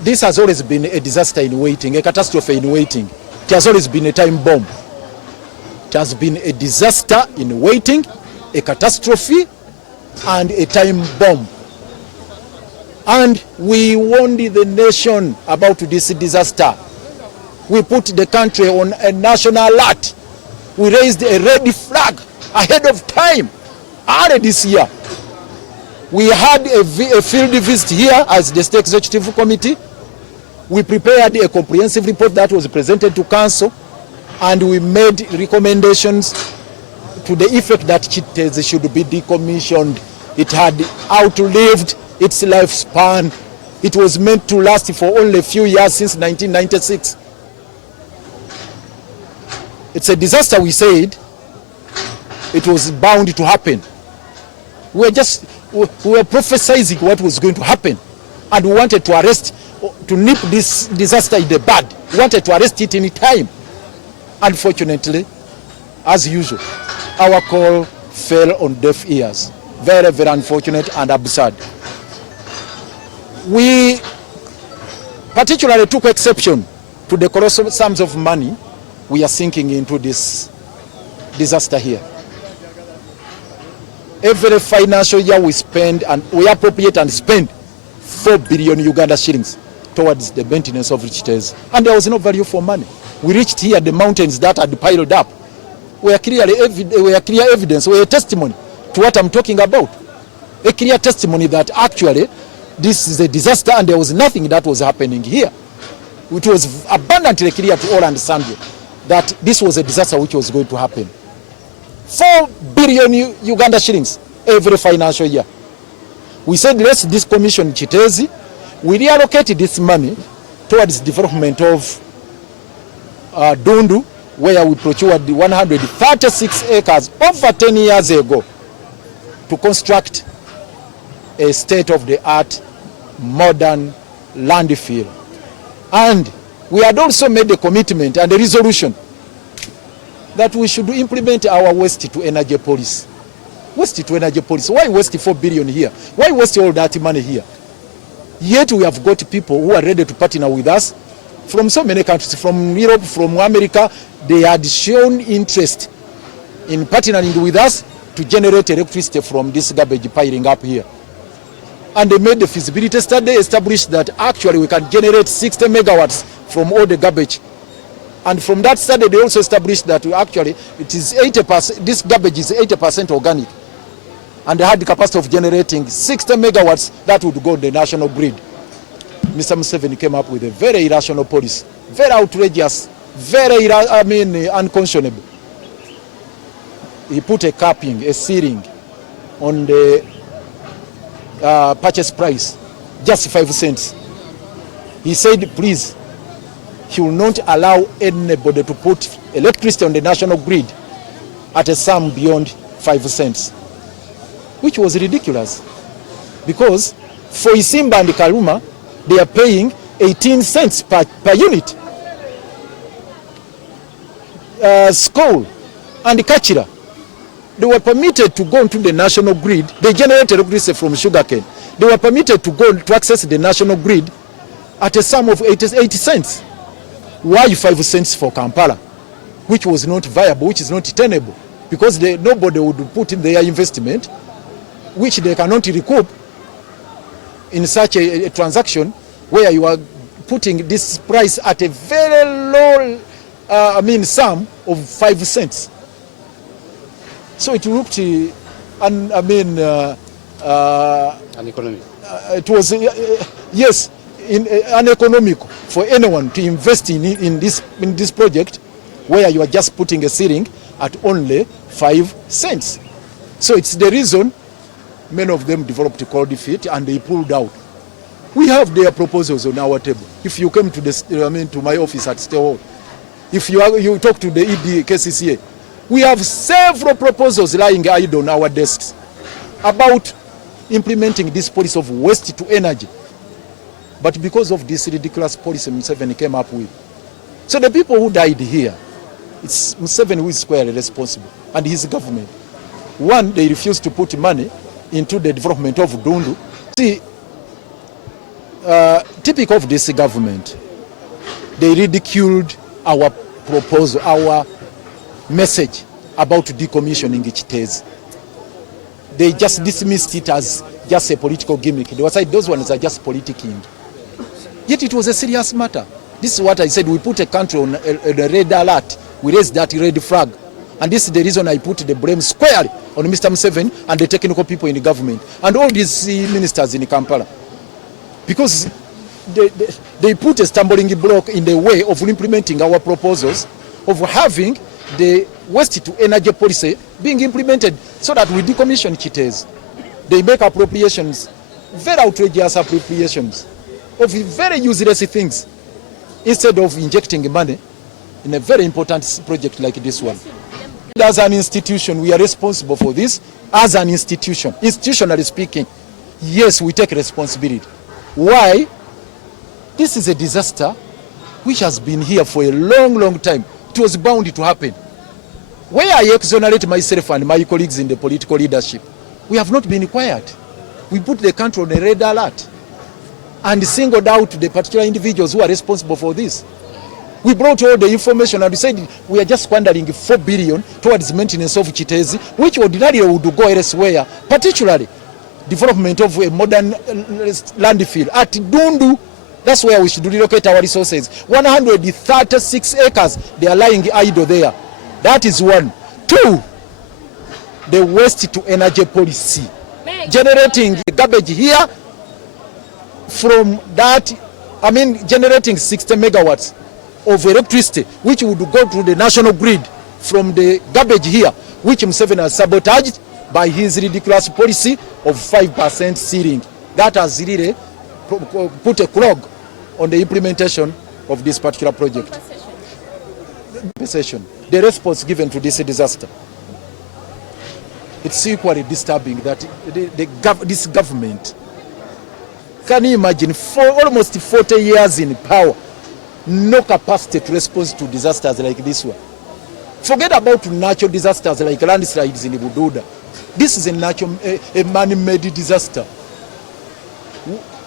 This has always been a disaster in waiting, a catastrophe in waiting. It has always been a time bomb. It has been a disaster in waiting, a catastrophe, and a time bomb. And we warned the nation about this disaster. We put the country on a national alert. We raised a red flag ahead of time, early this year. We had a field visit here as the State Executive Committee. We prepared a comprehensive report that was presented to Council, and we made recommendations to the effect that Chitezi should be decommissioned. It had outlived its lifespan. It was meant to last for only a few years since 1996. It's a disaster, we said. It was bound to happen. We were prophesizing what was going to happen, and we wanted to arrest, to nip this disaster in the bud. We wanted to arrest it in time. Unfortunately, as usual, our call fell on deaf ears. Very, very unfortunate and absurd. We particularly took exception to the colossal sums of money we are sinking into this disaster here. Every financial year we spend and we appropriate and spend 4 billion Uganda shillings towards the maintenance of Chitezi. And there was no value for money. We reached here, the mountains that had piled up were clear evidence, were a testimony to what I'm talking about. A clear testimony that actually this is a disaster and there was nothing that was happening here. It was abundantly clear to all and sundry that this was a disaster which was going to happen. 4 billion Uganda shillings every financial year. We said let's decommission Chitezi. We reallocated this money towards development of Dundu, where we procured the 136 acres over 10 years ago to construct a state-of-the-art modern landfill. And we had also made a commitment and a resolution that we should implement our waste-to-energy policy. Waste-to-energy policy. Why waste 4 billion here? Why waste all that money here? Yet we have got people who are ready to partner with us from so many countries, from Europe, from America. They had shown interest in partnering with us to generate electricity from this garbage piling up here. And they made the feasibility study, established that actually we can generate 60 megawatts from all the garbage. And from that study, they also established that actually it is 80%, this garbage is 80% organic. And they had the capacity of generating 60 megawatts that would go to the national grid. Mr. Museveni came up with a very irrational policy, very outrageous, very, unconscionable. He put a capping, a ceiling on the purchase price, just 5 cents. He said, please, he will not allow anybody to put electricity on the national grid at a sum beyond 5 cents, which was ridiculous. Because for Isimba and Kaluma, they are paying 18 cents per unit. Skoll and Kachira, they were permitted to go into the national grid. They generated electricity from sugarcane. They were permitted to go to access the national grid at a sum of 80 cents. Why 5 cents for Kampala, which was not viable, which is not tenable, because nobody would put in their investment, which they cannot recoup in such a transaction where you are putting this price at a very low, sum of 5 cents. So it looked, uneconomic. It was, yes, uneconomical for anyone to invest in this project where you are just putting a ceiling at only 5 cents. So it's the reason many of them developed a cold feet and they pulled out. We have their proposals on our table. If you come to to my office at State Hall, if you talk to the ED KCCA, we have several proposals lying idle on our desks about implementing this policy of waste to energy. But because of this ridiculous policy Museveni came up with. So the people who died here, it's Museveni who is squarely responsible, and his government. One, they refused to put money into the development of Dundu. See, typical of this government, they ridiculed our proposal, our message about decommissioning Chitezi. They just dismissed it as just a political gimmick. They were saying those ones are just politicking. Yet it was a serious matter. This is what I said. We put a country on a red alert. We raised that red flag. And this is the reason I put the blame squarely on Mr. Museveni and the technical people in the government and all these ministers in Kampala. Because they put a stumbling block in the way of implementing our proposals of having the waste to energy policy being implemented so that we decommission Chitezi. They make appropriations, very outrageous appropriations of very useless things instead of injecting money in a very important project like this one. As an institution, we are responsible for this. As an institution, institutionally speaking, yes, we take responsibility. Why? This is a disaster which has been here for a long, long time. It was bound to happen. Where I exonerate myself and my colleagues in the political leadership, we have not been quiet. We put the country on a red alert and singled out the particular individuals who are responsible for this. We brought all the information and we said we are just squandering 4 billion towards maintenance of Chitezi, which ordinarily would go elsewhere, particularly development of a modern landfill at Dundu. That's where we should relocate our resources. 136 acres, they are lying idle there. That is one. Two, the waste to energy policy. Generating garbage here from that, generating 60 megawatts of electricity, which would go to the national grid from the garbage here, which Museveni has sabotaged by his ridiculous policy of 5% ceiling. That has really put a clog on the implementation of this particular project. The response given to this disaster, it's equally disturbing that this government, can you imagine, for almost 40 years in power, no capacity to respond to disasters like this one. Forget about natural disasters like landslides in Bududa. This is a man-made disaster.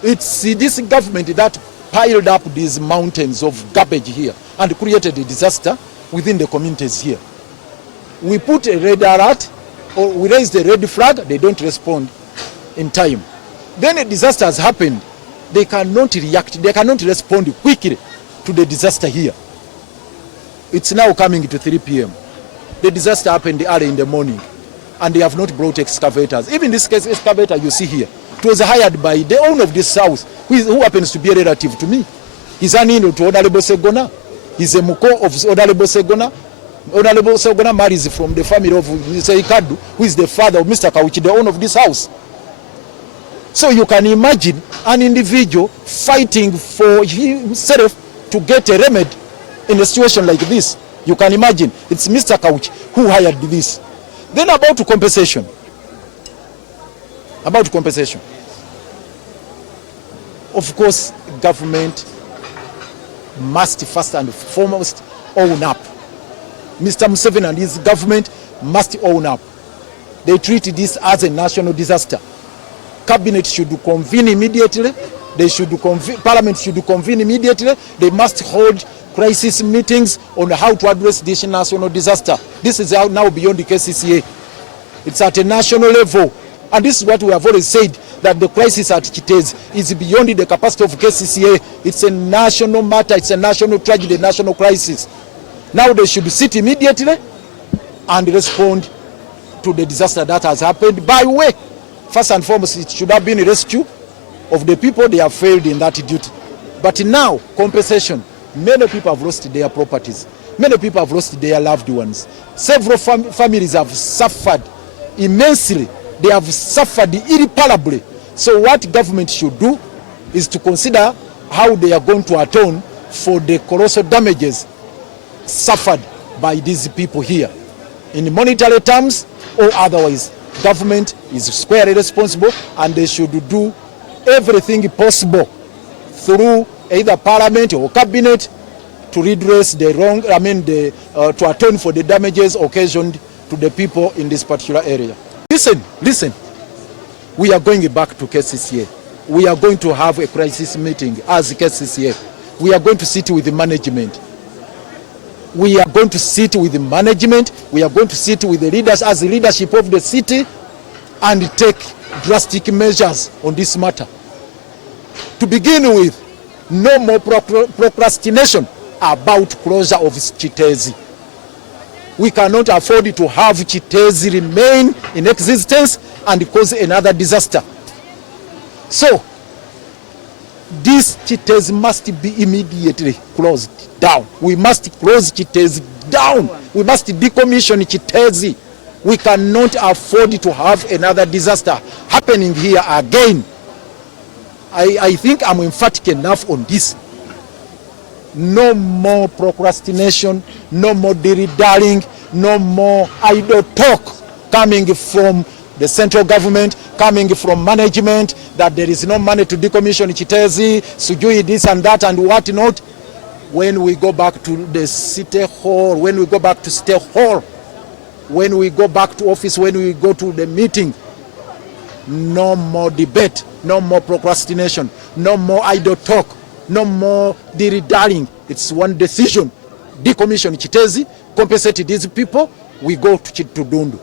It's this government that piled up these mountains of garbage here and created a disaster within the communities here. We put a red alert, or we raise the red flag, they don't respond in time. Then a disaster has happened, they cannot react, they cannot respond quickly to the disaster here. It's now coming to 3 p.m. The disaster happened early in the morning and they have not brought excavators. Even this case excavator you see here, it was hired by the owner of this house, who happens to be a relative to me. He's an in to Honorable Segona. He's a Muko of Honorable Segona. Honorable Segona marries from the family of Ikadu, who is the father of Mr. Kauchi, the owner of this house. So you can imagine an individual fighting for himself to get a remedy in a situation like this. You can imagine it's Mr. Kauchi who hired this. Then about compensation. Of course, government must first and foremost own up. Mr. Museveni and his government must own up. They treat this as a national disaster. Cabinet should convene immediately. Parliament should convene immediately. They must hold crisis meetings on how to address this national disaster. This is now beyond the KCCA. It's at a national level. And this is what we have always said, that the crisis at Chitezi is beyond the capacity of KCCA. It's a national matter. It's a national tragedy, a national crisis. Now they should sit immediately and respond to the disaster that has happened by way. First and foremost, it should have been a rescue of the people. They have failed in that duty. But now, compensation. Many people have lost their properties. Many people have lost their loved ones. Several families have suffered immensely. They have suffered irreparably. So what government should do is to consider how they are going to atone for the colossal damages suffered by these people here. In monetary terms or otherwise, government is squarely responsible and they should do everything possible through either parliament or cabinet to redress the wrong, to atone for the damages occasioned to the people in this particular area. Listen, we are going back to KCCA. we are going to have a crisis meeting as KCCF. We are going to sit with the management. We are going to sit with the management. We are going to sit with the leaders as the leadership of the city and take drastic measures on this matter. To begin with, no more procrastination about closure of Chitezi. We cannot afford to have Chitezi remain in existence and cause another disaster. So, this Chitezi must be immediately closed down. We must close Chitezi down. We must decommission Chitezi. We cannot afford to have another disaster happening here again. I think I'm emphatic enough on this. No more procrastination, no more dilly-dallying, no more idle talk coming from the central government, coming from management, that there is no money to decommission Chitezi, sujui this and that and what not. When we go back to the city hall, when we go back to state hall, when we go back to office, when we go to the meeting, no more debate, no more procrastination, no more idle talk, no more dilly-dallying. It's one decision. Decommission Chitezi, compensate these people, we go to Dundu.